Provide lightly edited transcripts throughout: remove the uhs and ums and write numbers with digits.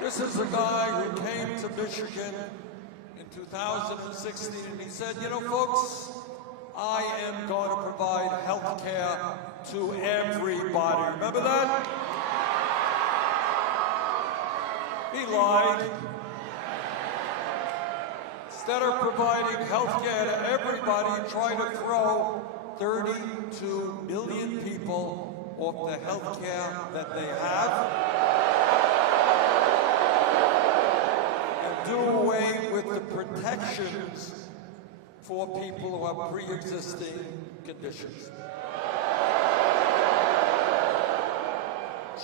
This is a guy who came to Michigan in 2016 and he said, you know, folks, I am going to provide health care to everybody. Remember that? He lied. Instead of providing health care to everybody, he tried to throw 32 million people off the health care that they have and do away with the protections for people who have pre-existing conditions.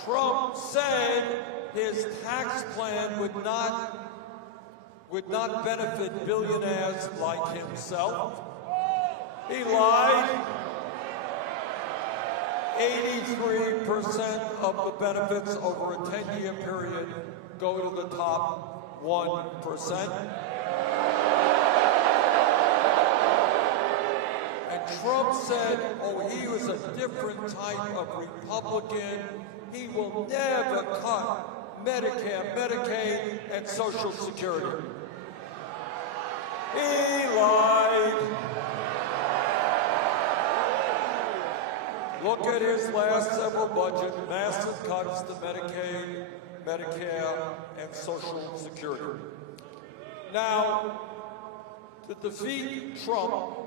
Trump said his tax plan would not benefit billionaires like himself. He lied. 83% of the benefits over a 10-year period go to the top 1%. And Trump said, oh, he was a different type of Republican. He will never cut Medicare, Medicaid, and Social Security. He lied. Look at his last several budgets, massive cuts to Medicaid, Medicare, and Social Security. Now, to defeat Trump,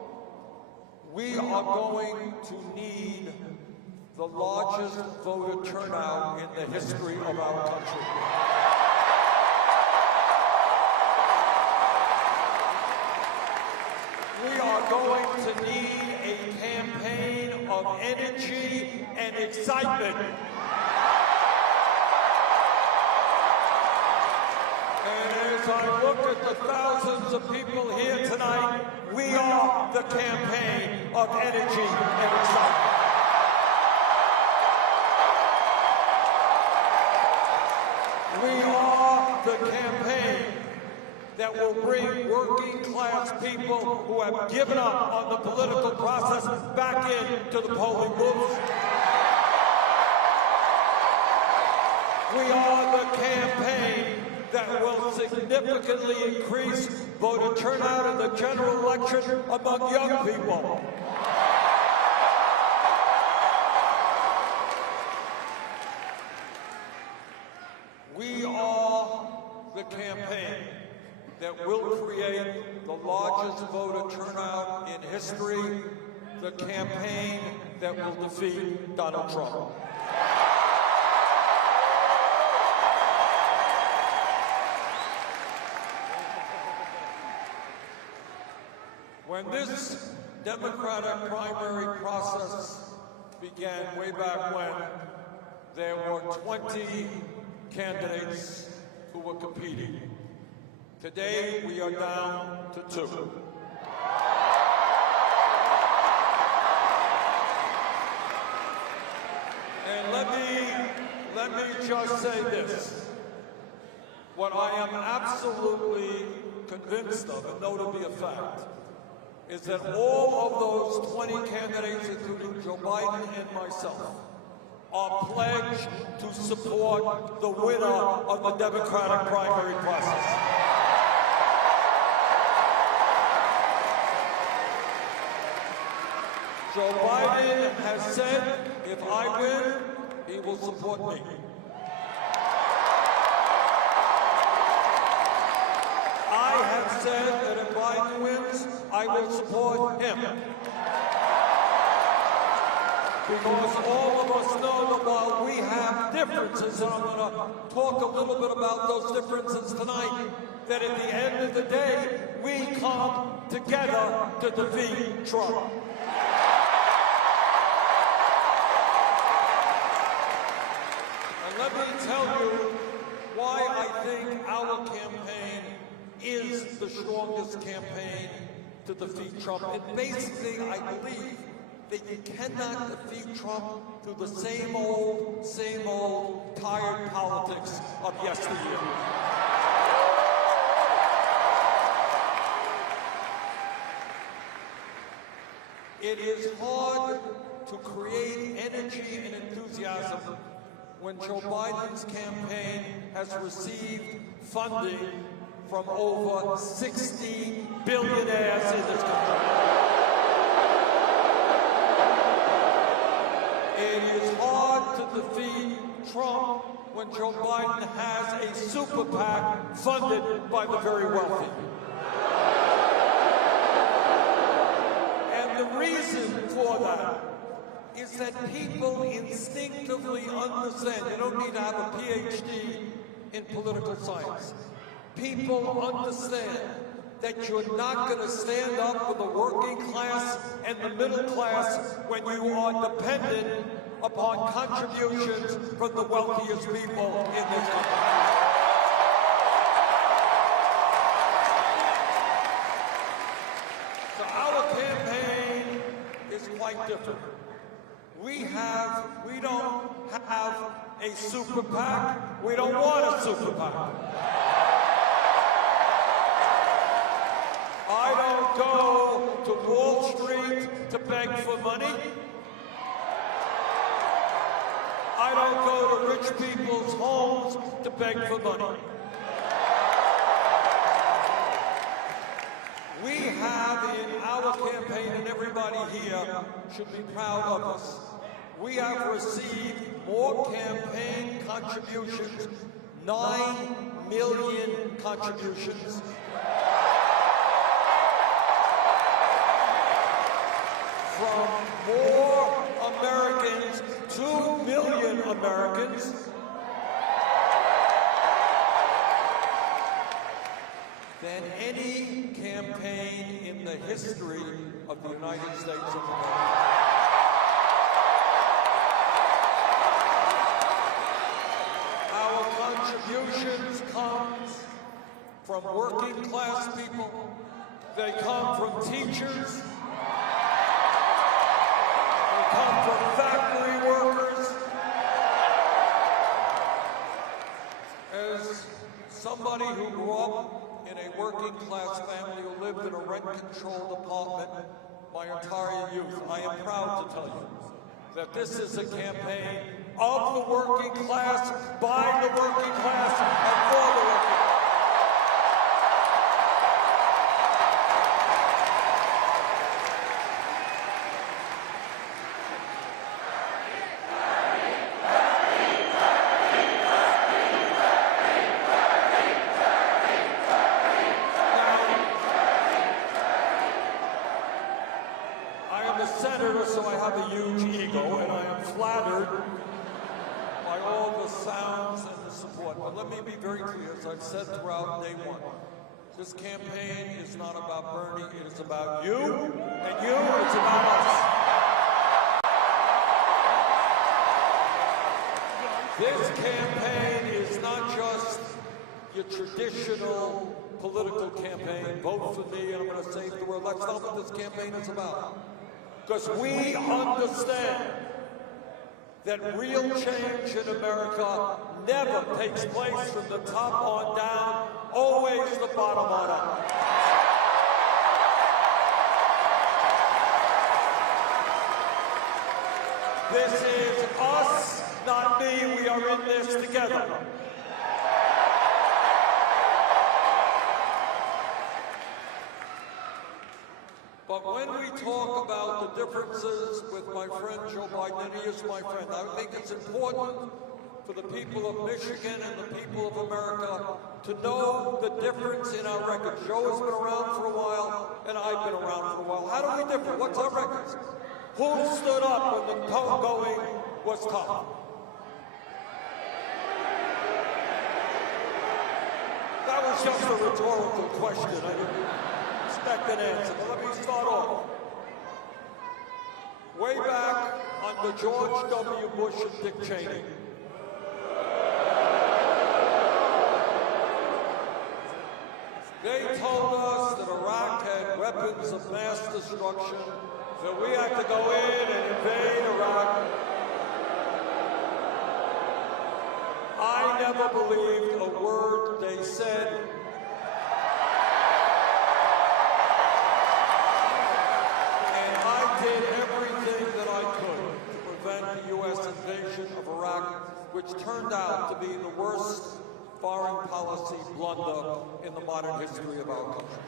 we are going to need the largest voter turnout in the history of our country. We are going to need a campaign of energy and excitement. And as I look at the thousands of people here tonight, we are the campaign of energy and excitement. We are the campaign that will bring working class people who have given up on the political process back into the polling booths. We are the campaign that will significantly increase voter turnout in the general election among young people. We are the campaign that will create the largest voter turnout in history, the campaign that will defeat Donald Trump. When this Democratic primary process began way back when, there were 20 candidates who were competing. Today, we are down to 2. And let me just say this. What I am absolutely convinced of, and know to be a fact, is that all of those 20 candidates, including Joe Biden and myself, are pledged to support the winner of the Democratic primary process. Joe Biden has said, if I win, he will support me. I have said that if Biden wins, I will support him. Because all of us know that while we have differences, and I'm going to talk a little bit about those differences tonight, that at the end of the day, we come together to defeat Trump. And let me tell you why I think our campaign is the strongest campaign to defeat Trump. And basically, I believe that you cannot defeat Trump through the same old tired politics of yesteryear. It is hard to create energy and enthusiasm when Joe Biden's campaign has received funding from over 60 billionaires in this country. It is hard to defeat Trump when Joe Biden has a super PAC funded by the very wealthy. And the reason for that is that people instinctively understand. You don't need to have a PhD in political science. People understand that you're not going to stand up for the working class and the middle class when you are dependent upon contributions from the wealthiest people in this country. So our campaign is quite different. We don't have a super PAC. We don't want a super PAC. I don't go to Wall Street to beg for money. I don't go to rich people's homes to beg for money. We have in our campaign, and everybody here should be proud of us, we have received more campaign contributions, 9 million contributions, from more Americans, 2 million Americans, than any campaign in the history of the United States of America. Our contributions come from working class people. They come from teachers. Come from factory workers. As somebody who grew up in a working class family who lived in a rent-controlled apartment my entire youth, I am proud to tell you that this is a campaign of the working class, by the working class, and for the working class. Senator, so I have a huge ego, and I am flattered by all the sounds and the support. But let me be very clear, as I've said throughout day one, this campaign is not about Bernie, it is about you, and you, it's about us. This campaign is not just your traditional political campaign, vote for me, and I'm going to save the world. That's not what this campaign is about. Because we understand that real change in America never takes place from the top on down, always the bottom on up. This is us, not me. We are in this together. But when we talk about the differences with my friend Joe Biden, and he is my friend, I think it's important for the people of Michigan and the people of America to know the difference in our records. Joe has been around for a while, and I've been around for a while. How do we differ? What's our records? Who stood up when the going was tough? That was just a rhetorical question. I didn't expect an answer, but let me start off. Way back under George W. Bush and Dick Cheney, they told us that Iraq had weapons of mass destruction, that we had to go in and invade Iraq. I never believed a word they said. Did everything that I could to prevent the U.S. invasion of Iraq. which turned out to be the worst foreign policy blunder in the modern history of our country.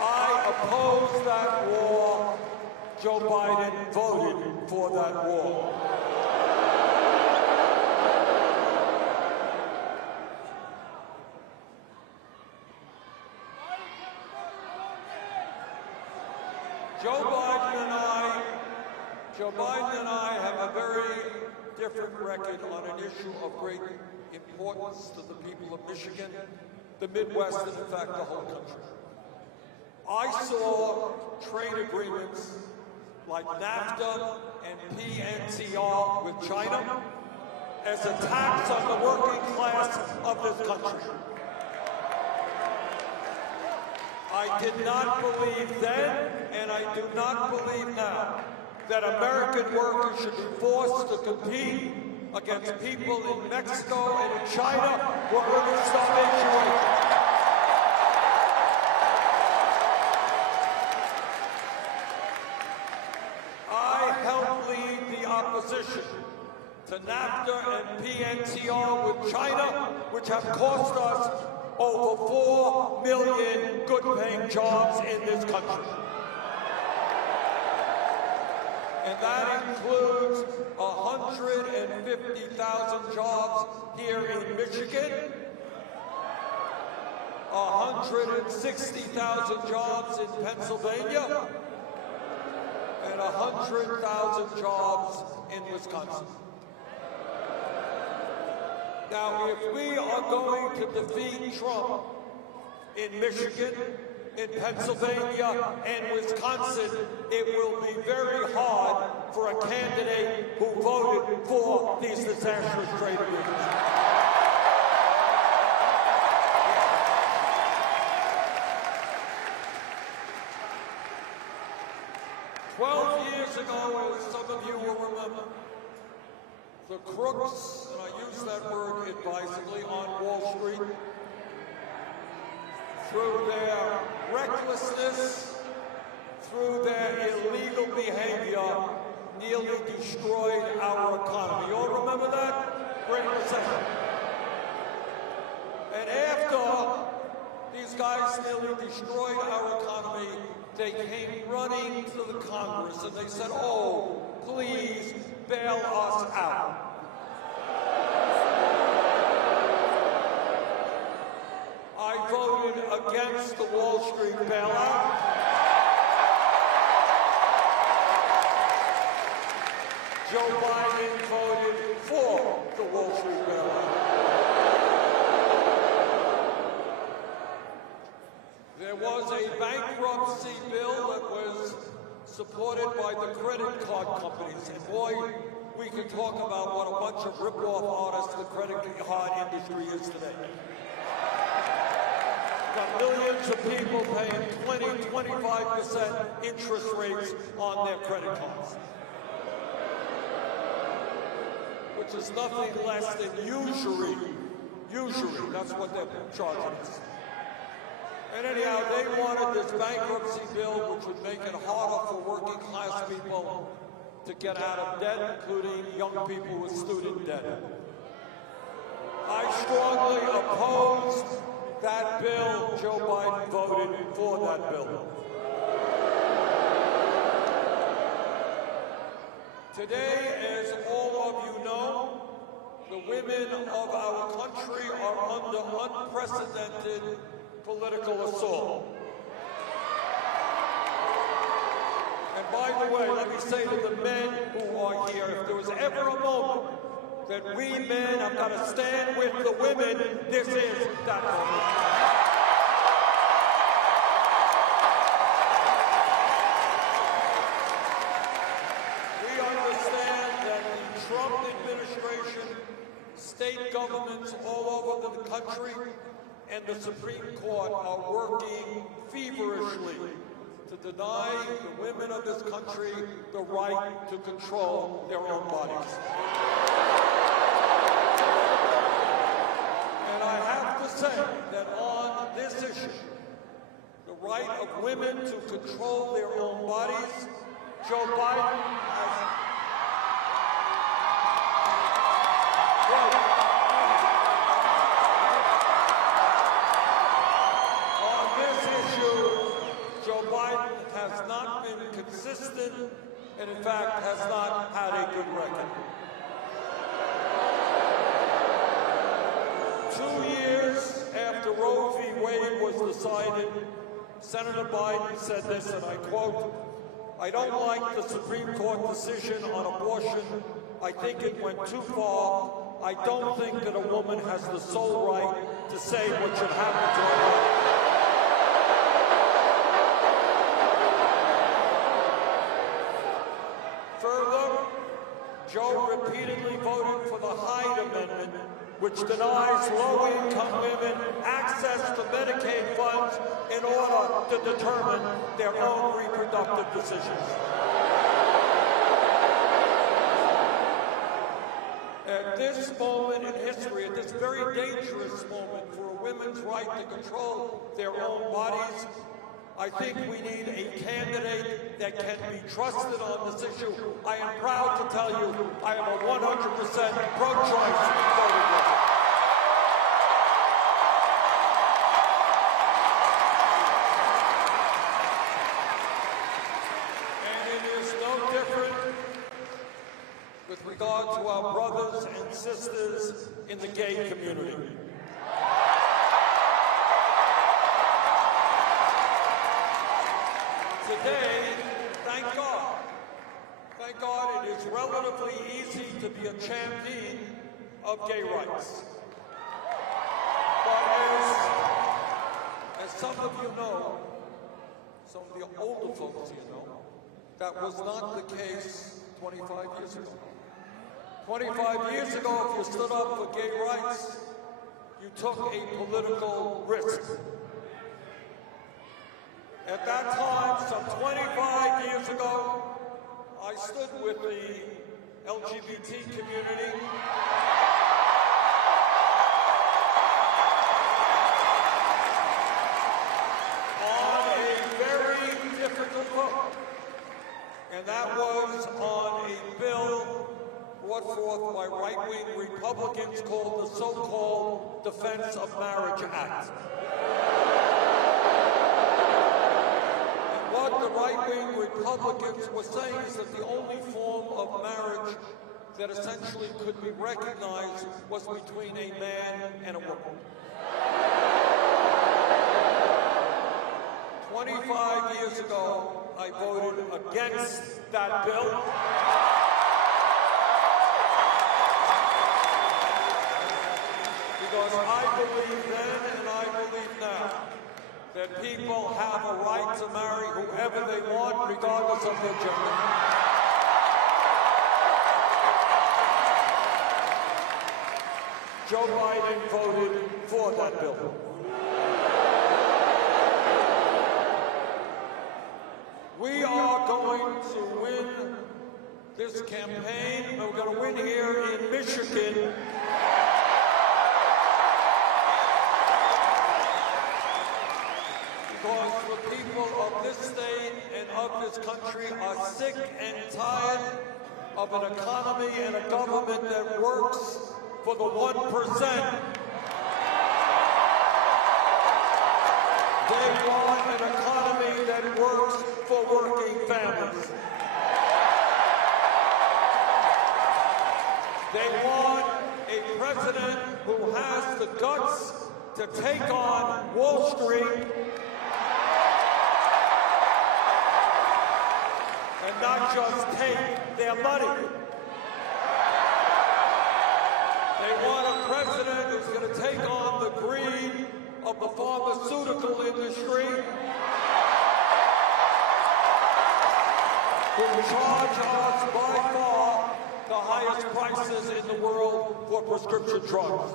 I oppose that war. Joe Biden voted for that war. Joe Biden and I have a very different record on an issue of great importance to the people of Michigan, the Midwest, and in fact the whole country. I saw trade agreements like NAFTA and PNTR with China as attacks on the working class of this country. I did not believe then, and I do not believe now, that American workers should be forced to compete against people in Mexico and in China who are going to starvation wages. I helped lead the opposition to NAFTA and PNTR with China, which have cost us over 4 million good-paying jobs in this country. And that includes 150,000 jobs here in Michigan, 160,000 jobs in Pennsylvania, and 100,000 jobs in Wisconsin. Now, if we are going to defeat Trump in Michigan, in Pennsylvania, and Wisconsin, it will be very hard for a candidate who voted for these disastrous trade agreements. Years ago, as some of you will remember, the crooks, and I use that word advisedly, on Wall Street, through their recklessness, through their illegal behavior, nearly destroyed our economy. You all remember that? Great recession. And after these guys nearly destroyed our economy, they came running to the Congress and they said, "Oh, please bail us out." I voted against the Wall Street bailout. Joe Biden voted for the Wall Street bailout. There was a bankruptcy bill that was supported by the credit card companies. And boy, we can talk about what a bunch of rip-off artists the credit card industry is today. Got millions of people paying 20, 25% interest rates on their credit cards, which is nothing less than usury. Usury, that's what they're charging us. And anyhow, they wanted this bankruptcy bill, which would make it harder for working class people to get out of debt, including young people with student debt. I strongly opposed that bill. Joe Biden voted for that bill. Today, as all of you know, the women of our country are under unprecedented political assault. And by the way, let me say to the men who are here, if there was ever a moment that we men have got to stand with the women, this is that moment. We understand that the Trump administration, state governments all over the country, and the Supreme Court are working feverishly to deny the women of this country the right to control their own bodies. And I have to say that on this issue, the right of women to control their own bodies, Joe Biden has 2 years after Roe v. Wade was decided, Senator Biden said this, and I quote, "I don't like the Supreme Court decision on abortion. I think it went too far. I don't think that a woman has the sole right to say what should happen to her body." Further, Joe repeatedly voted for the Hyde Amendment, which denies low-income women access to Medicaid funds in order to determine their own reproductive decisions. At this moment in history, at this very dangerous moment for a women's right to control their own bodies, I think we need a candidate that can be trusted on this issue. I am proud to tell you I am a 100% pro-choice voting record. And it is no different with regard to our brothers and sisters in the gay community. Today, thank God, it is relatively easy to be a champion of gay rights. But as some of you know, some of the older folks here know, that was not the case 25 years ago. 25 years ago, if you stood up for gay rights, you took a political risk. At that time, some 25 years ago, I stood with the LGBT community on a very difficult vote, and that was on a bill brought forth by right-wing Republicans called the so-called Defense of Marriage Act. What the right-wing Republicans were saying is that the only form of marriage that essentially could be recognized was between a man and a woman. 25 years ago, I voted against that bill. Because I believe then and I believe now that people have a right to marry whoever they want, regardless of their gender. Joe Biden voted for that bill. We are going to win this campaign, and we're going to win here in Michigan. Because the people of this state and of this country are sick and tired of an economy and a government that works for the 1%. They want an economy that works for working families. They want a president who has the guts to take on Wall Street and not just take their money. They want a president who's going to take on the greed of the pharmaceutical industry, who charge us by far the highest prices in the world for prescription drugs.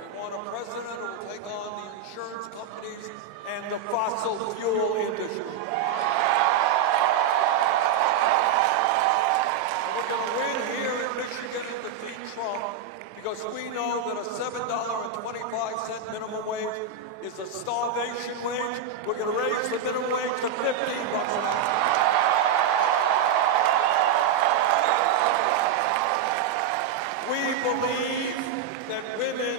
We want a president who will take on the insurance companies and the fossil fuel industry. And we're going to win here in Michigan and defeat Trump because we know that a $7.25 minimum wage is a starvation wage. We're going to raise the minimum wage to $15 an hour. We believe that women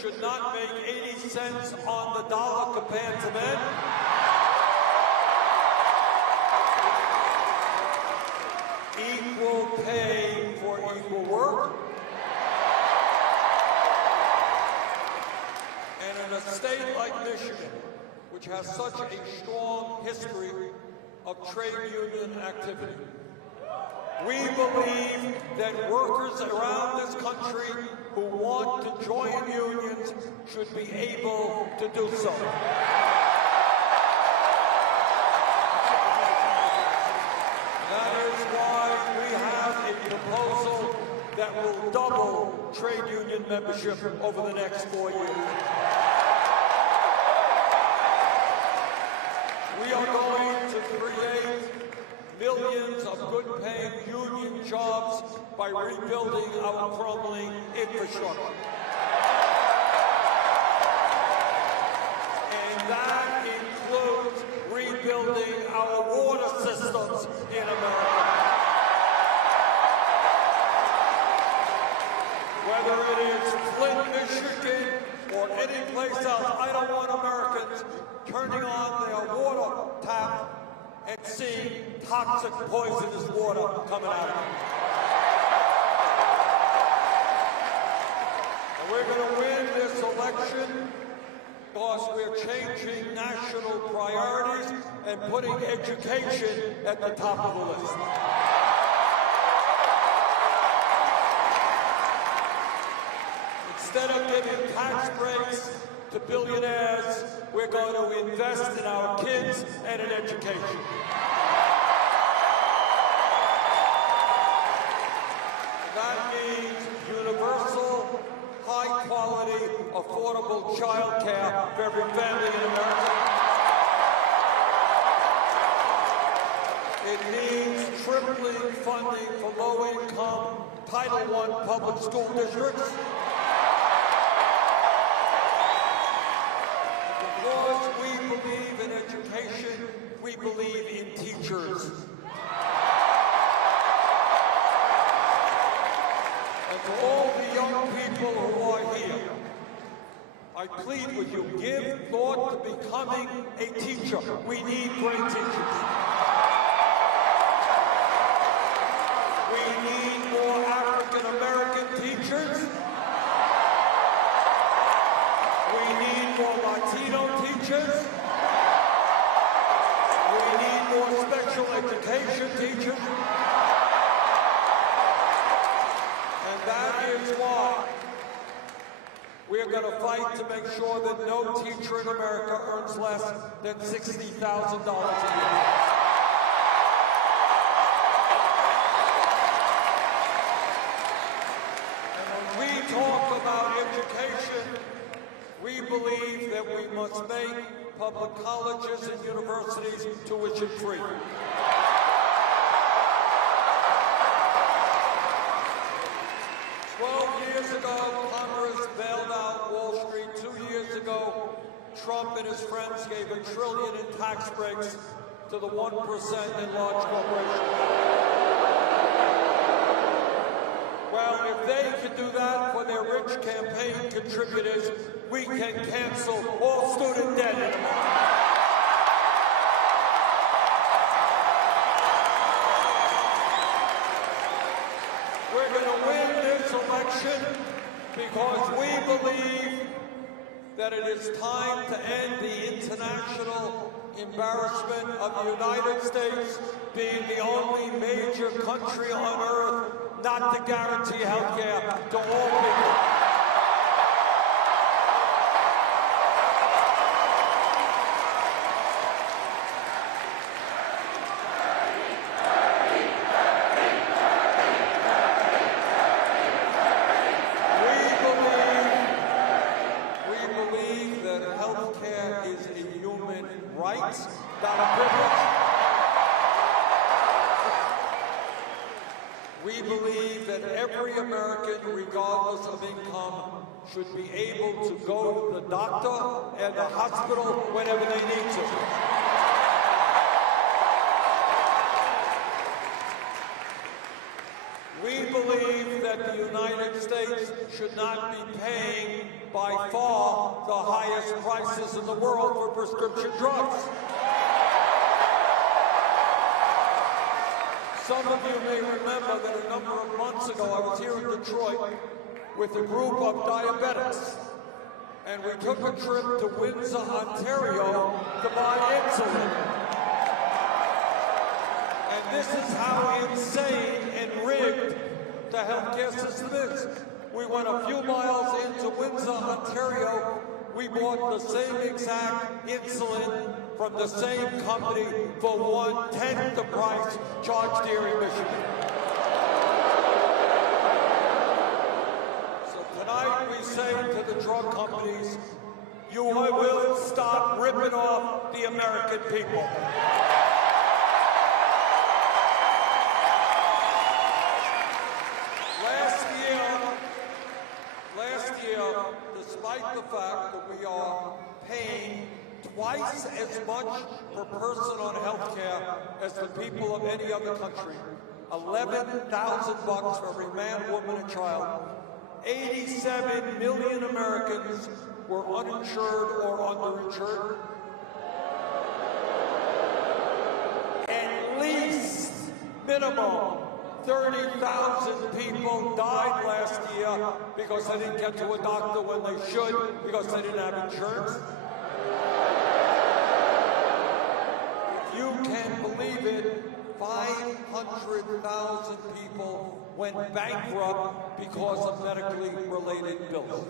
should not make 80 cents on the dollar compared to men. Equal pay for equal work. state like Michigan, which has such a strong history of trade union activity, we believe that workers around this country who want to join unions should be able to do so. That is why we have a proposal that will double trade union membership over the next 4 years. We are going to create millions of good-paying union jobs by rebuilding our crumbling infrastructure. And that includes rebuilding our water systems in America. Whether it is Flint, Michigan, or any place else, I don't want Americans turning on their water tap and seeing toxic, poisonous water coming out of it. And we're going to win this election because we're changing national priorities and putting education at the top of the list. Instead of giving tax breaks to billionaires, we're going to invest in our kids and in education. That means universal, high-quality, affordable child care for every family in America. It means tripling funding for low-income Title I public school districts. Because we believe in education, we believe in teachers. And to all the young people who are here, I plead with you, give thought to becoming a teacher. We need great teachers. We need more African-American teachers. We need more Latino teachers. We need more special education teachers. And that is why we're going to fight to make sure that no teacher in America earns less than $60,000 a year. And when we talk about education, we believe that we must make public colleges and universities tuition-free. 12 years ago, Congress bailed out Wall Street. 2 years ago, Trump and his friends gave $1 trillion in tax breaks to the 1% in large corporations. Well, if they can do that for their rich campaign contributors, we can cancel all student debt in America. We're going to win this election because we believe that it is time to end the international embarrassment of the United States being the only major country on earth not to guarantee health care to all people. We believe that health care is a human right, not a privilege. We believe that every American, regardless of income, should be able to go to the doctor and the hospital whenever they need to. We believe that the United States should not be paying by far the highest prices in the world for prescription drugs. Some of you may remember that a number of months ago I was here in Detroit with a group of diabetics. and we took a trip to Windsor, Ontario to buy insulin. And this is how insane and rigged the healthcare system is. We went a few miles into Windsor, Ontario. We bought the same exact insulin from the same company for 1/10 the price charged here in Michigan. So tonight we say to the drug companies, you will stop ripping off the American people. Last year, despite the fact that we are paying twice as much per person on health care as the people of any other country, $11,000 for every man, woman, and child, 87 million Americans were uninsured or underinsured. At least, minimum, 30,000 people died last year because they didn't get to a doctor when they should, because they didn't have insurance. If you can believe it, 500,000 people went bankrupt because of medically related bills.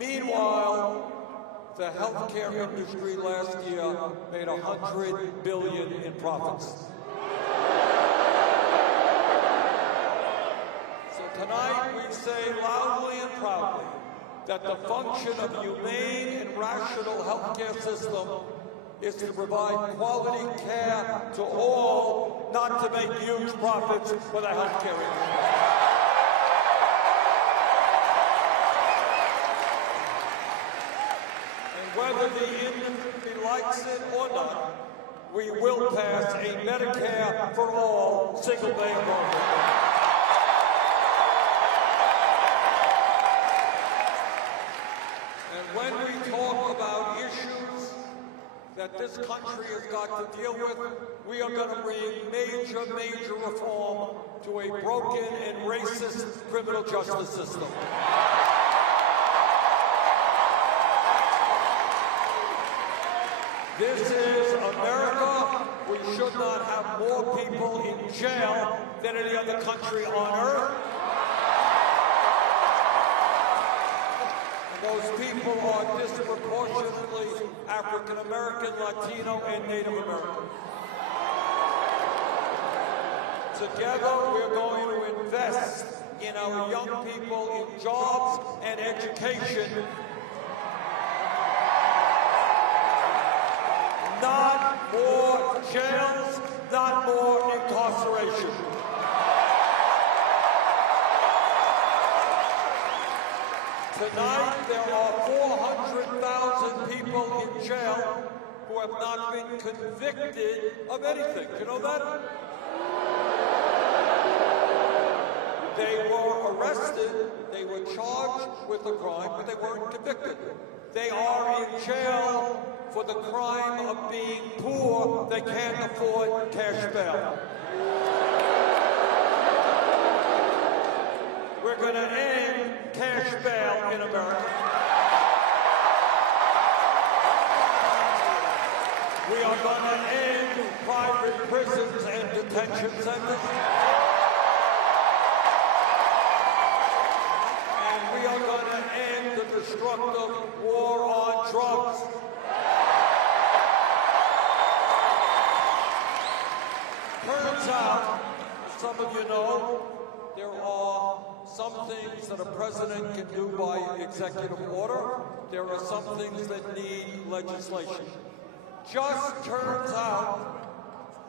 Meanwhile, the healthcare industry last year made $100 billion in profits. So tonight we say loudly and proudly that the function of a humane and rational healthcare system is to provide quality care to all, not to make huge profits for the healthcare industry. Whether the industry likes it or not, we will pass a Medicare for all single-day program. And when we talk about issues that this country has got to deal with, we are going to bring major reform to a broken and racist criminal justice system. This is America. We should not have more people in jail than any other country on earth. And those people are disproportionately African American, Latino, and Native American. Together, we're going to invest in our young people in jobs and education. Not more jails, not more incarceration. Tonight, there are 400,000 people in jail who have not been convicted of anything. You know that? They were arrested, they were charged with a crime, but they weren't convicted. They are in jail for the crime of being poor. They can't afford cash bail. We're going to end cash bail in America. We are going to end private prisons and detention centers. And we are going to end the destructive war on drugs. Turns out, as some of you know, there are some things that a president can do by executive order. There are some things that need legislation. Just turns out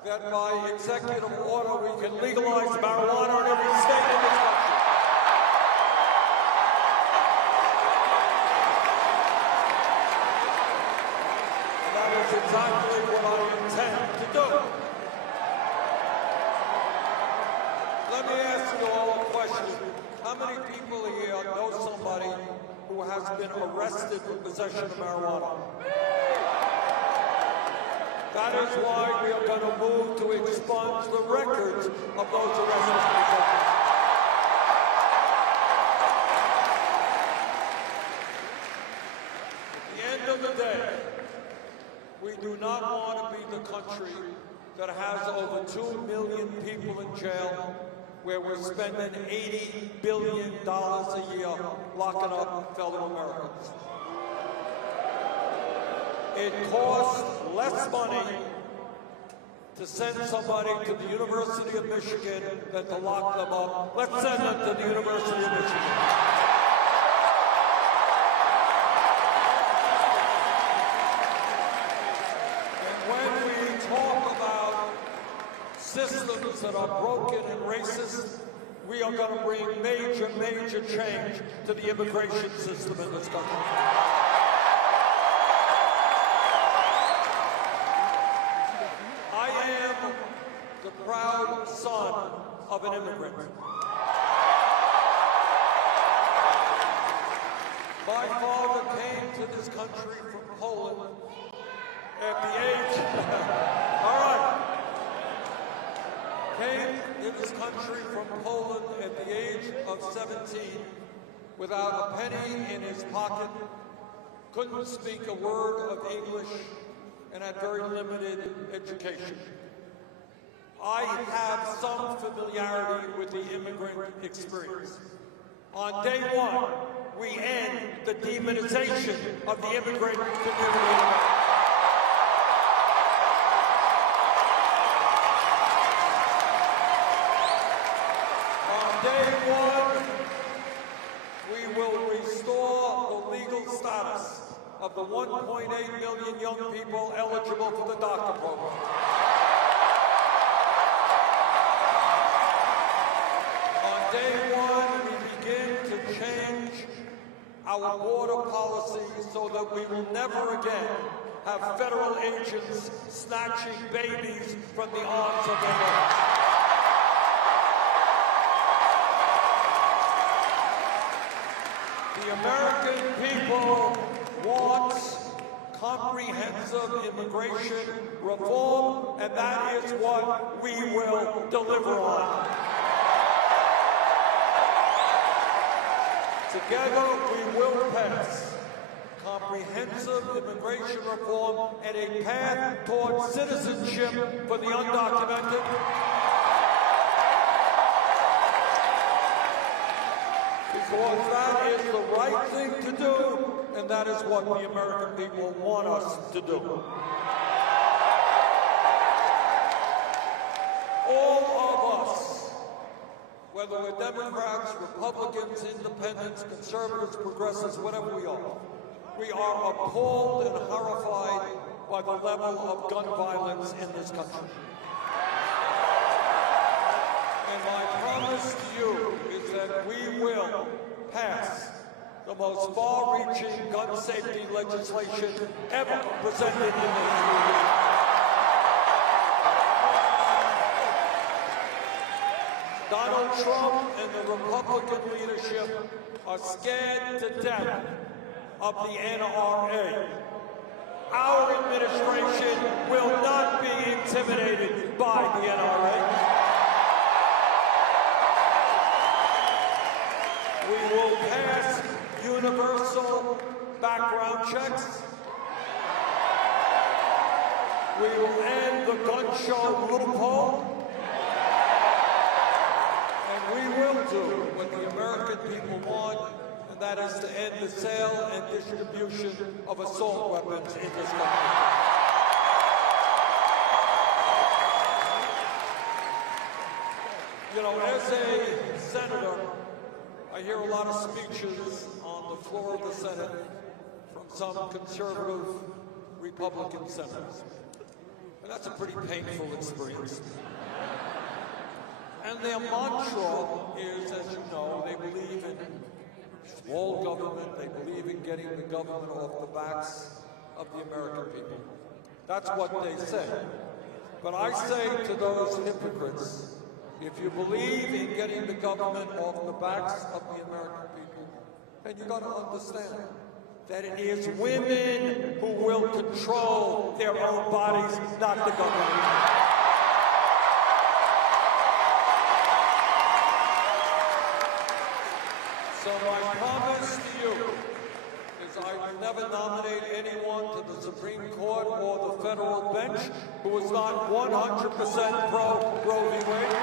that by executive order we can legalize marijuana in every state in this country. And that is exactly what I intend to do. Let me ask you all a question. How many people here know somebody who has been arrested for possession of marijuana? That is why we are going to move to expunge the records of those arrested for possession. not want to be the country that has over 2 million people in jail, where we're spending $80 billion a year locking up fellow Americans. It costs less money to send somebody to the University of Michigan than to lock them up. Let's send them to the University of Michigan. And when we talk about systems that are broken and racist, we are going to bring major, major change to the immigration system in this country. The proud son of an immigrant. My father came to this country from Poland at the age, all right, came to this country from Poland at the age of 17 without a penny in his pocket, couldn't speak a word of English, and had very limited education. I have some familiarity with the immigrant experience. On day one, we end the demonization of the immigrant community. On day one, we will restore the legal status of the 1.8 million young people eligible for the DACA program. Day one, we begin to change our border policy so that we will never again have federal agents snatching babies from the arms of their mothers. The American people want comprehensive immigration reform, and that is what we will deliver on. Together, we will pass comprehensive immigration reform and a path toward citizenship for the undocumented. Because that is the right thing to do, and that is what the American people want us to do. All of us, whether we're Democrats, Republicans, Independents, Conservatives, Progressives, whatever we are appalled and horrified by the level of gun violence in this country. And my promise to you is that we will pass the most far-reaching gun safety legislation ever presented in this country. Donald Trump and the Republican leadership are scared to death of the NRA. Our administration will not be intimidated by the NRA. We will pass universal background checks. We will end the gun show loophole. We will do what the American people want, and that is to end the sale and distribution of assault weapons in this country. You know, as a senator, I hear a lot of speeches on the floor of the Senate from some conservative Republican senators. And that's a pretty painful experience. And their mantra is, as you know, they believe in small government, they believe in getting the government off the backs of the American people. That's what they say. But I say to those hypocrites, if you believe in getting the government off the backs of the American people, then you got to understand that it is women who will control their own bodies, not the government. So my promise to you is I will never nominate anyone to the Supreme Court or the federal bench who is not 100% pro Roe v. Wade.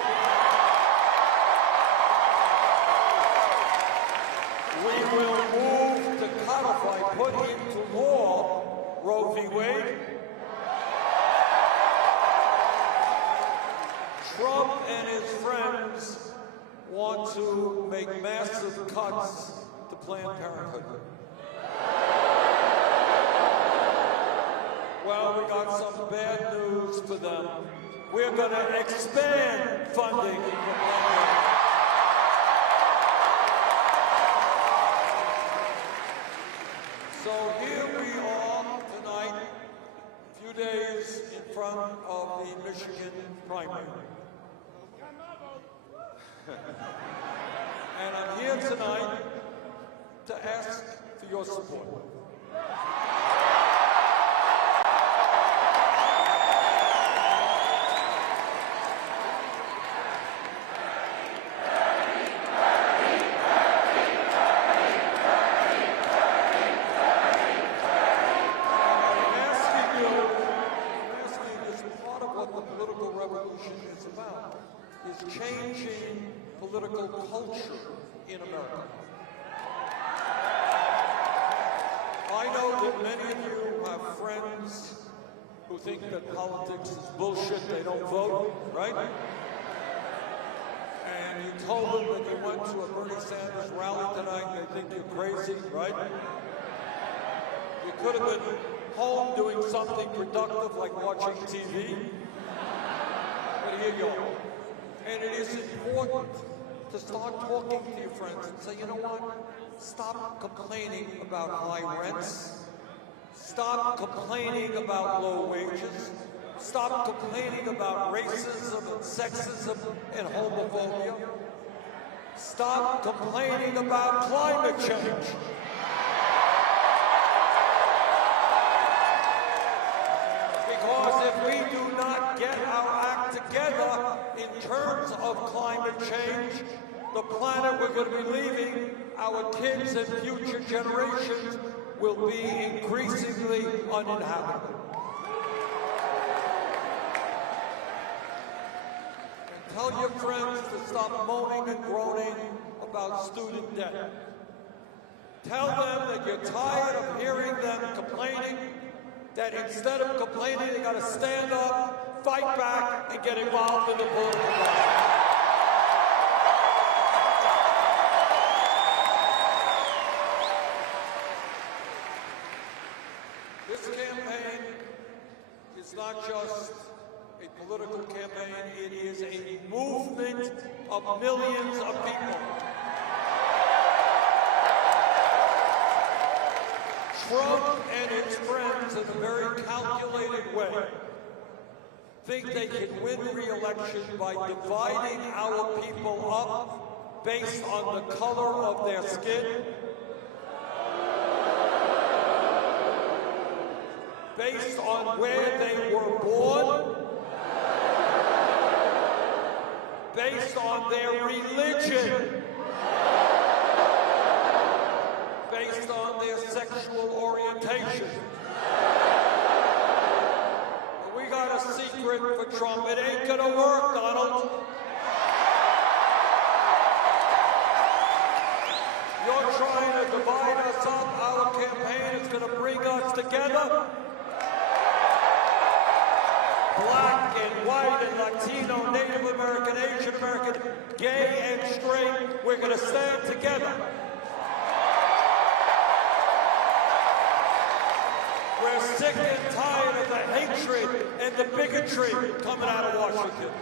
We will move to codify, put into law, Roe v. Wade. Trump and his friends want to make massive cuts to Planned Parenthood. Well, we got some bad news for them. We're going to expand funding for Planned Parenthood. So here we are tonight, a few days in front of the Michigan primary. And I'm here tonight to ask for your support. Is changing political culture in America. I know that many of you have friends who think that politics is bullshit, they don't vote, right? And you told them that you went to a Bernie Sanders rally tonight, they think you're crazy, right? You could have been home doing something productive like watching TV. But here you are. And it is important to start talking to your friends and say, you know what? Stop complaining about high rents. Stop complaining about low wages. Stop complaining about racism and sexism and homophobia. Stop complaining about climate change. Because if we do not get our act together in terms of climate change, the planet we're going to be leaving our kids and future generations will be increasingly uninhabitable. And tell your friends to stop moaning and groaning about student debt. Tell them that you're tired of hearing them complaining, that instead of complaining, they got to stand up, fight back, and get involved in the political process. This campaign is not just a political campaign, it is a movement of millions of people. Trump and his friends, in a very calculated way, think they can win re-election by dividing our people up based on the color of their skin, based on where they were born, based on their religion, based on their sexual orientation. We got a secret for Trump. It ain't gonna work, Donald. You're trying to divide us up. Our campaign is gonna bring us together. Black and white and Latino, Native American, Asian American, gay and straight, we're gonna stand together. We're sick and tired of the hatred and the bigotry coming out of Washington.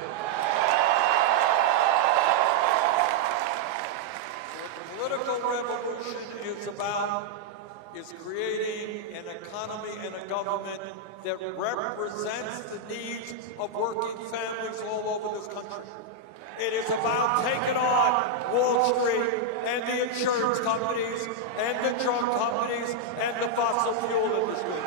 What the political revolution is creating an economy and a government that represents the needs of working families all over this country. It is about taking on Wall Street and the insurance companies and the drug companies and the fossil fuel industry.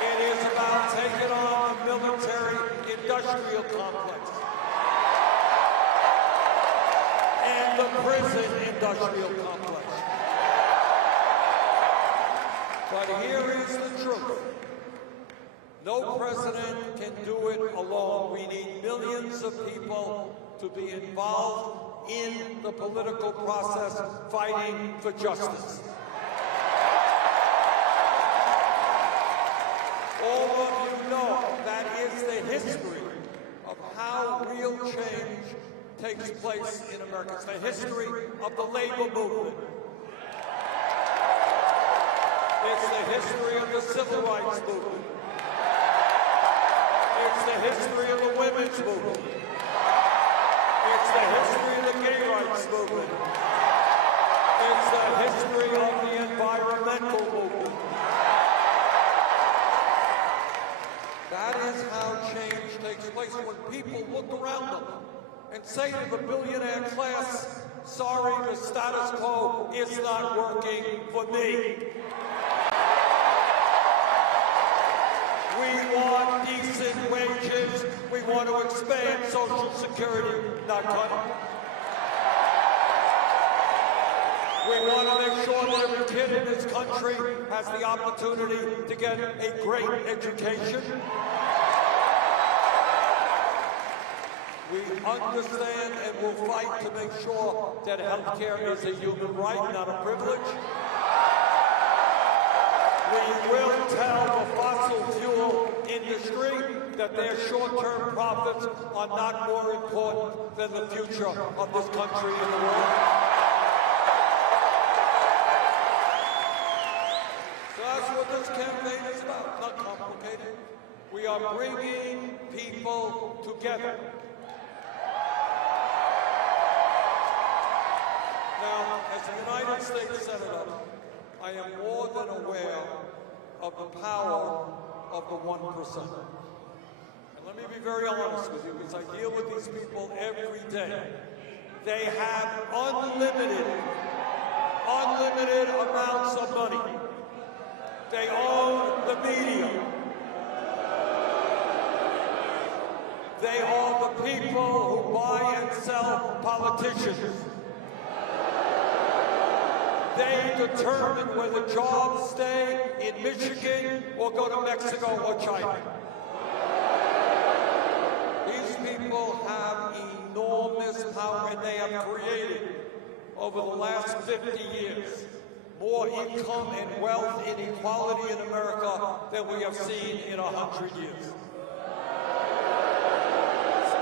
It is about taking on the military industrial complex. and the prison industrial complex. But here is the truth. No president can do it alone. We need millions of people to be involved in the political process, fighting for justice. All of you know that is the history of how real change takes place in America. It's the history of the labor movement. It's the history of the civil rights movement. It's the history of the women's movement. It's the history of the gay rights movement. It's the history of the environmental movement. That is how change takes place, when people look around them and say to the billionaire class, sorry, the status quo is not working for me. We want decent wages. We want to expand Social Security, not cut it. We want to make sure that every kid in this country has the opportunity to get a great education. We understand and will fight to make sure that health care is a human right, not a privilege. We will tell the fossil fuel industry that their short-term profits are not more important than the future of this country and the world. So that's what this campaign is about, not complicated. We are bringing people together. Now, as a United States Senator, I am more than aware of the power of the 1%. And let me be very honest with you, because I deal with these people every day. They have unlimited amounts of money. They own the media. They are the people who buy and sell politicians. They determine whether jobs stay in Michigan or go to Mexico or China. These people have enormous power, and they have created, over the last 50 years, more income and wealth inequality in America than we have seen in 100 years.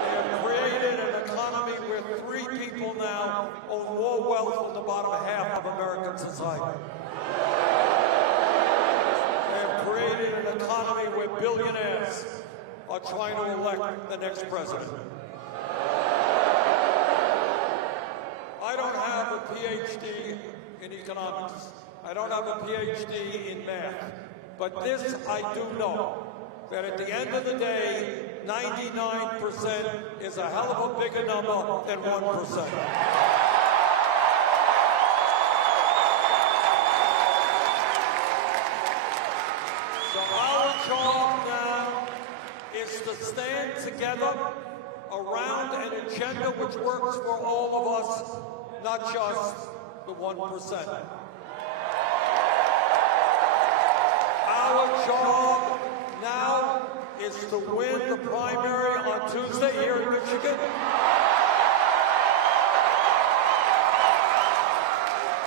They have created an economy where 3 people now own more wealth than the bottom half of American society. They have created an economy where billionaires are trying to elect the next president. I don't have a PhD in economics. I don't have a PhD in math. But this I do know, that at the end of the day, 99% is a hell of a bigger number than 1%. So our job now is to stand together around an agenda which works for all of us, not just the 1%. Our job now is to win the primary on Tuesday here in Michigan.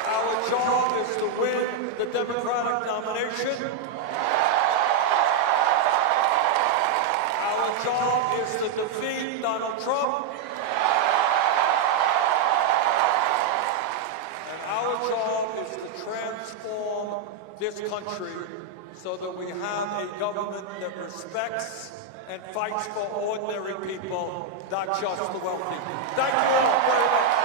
Our job is to win the Democratic nomination. Our job is to defeat Donald Trump. And our job is to transform this country so that we have a government that respects and fights for ordinary people, not just the wealthy. Thank you all very much.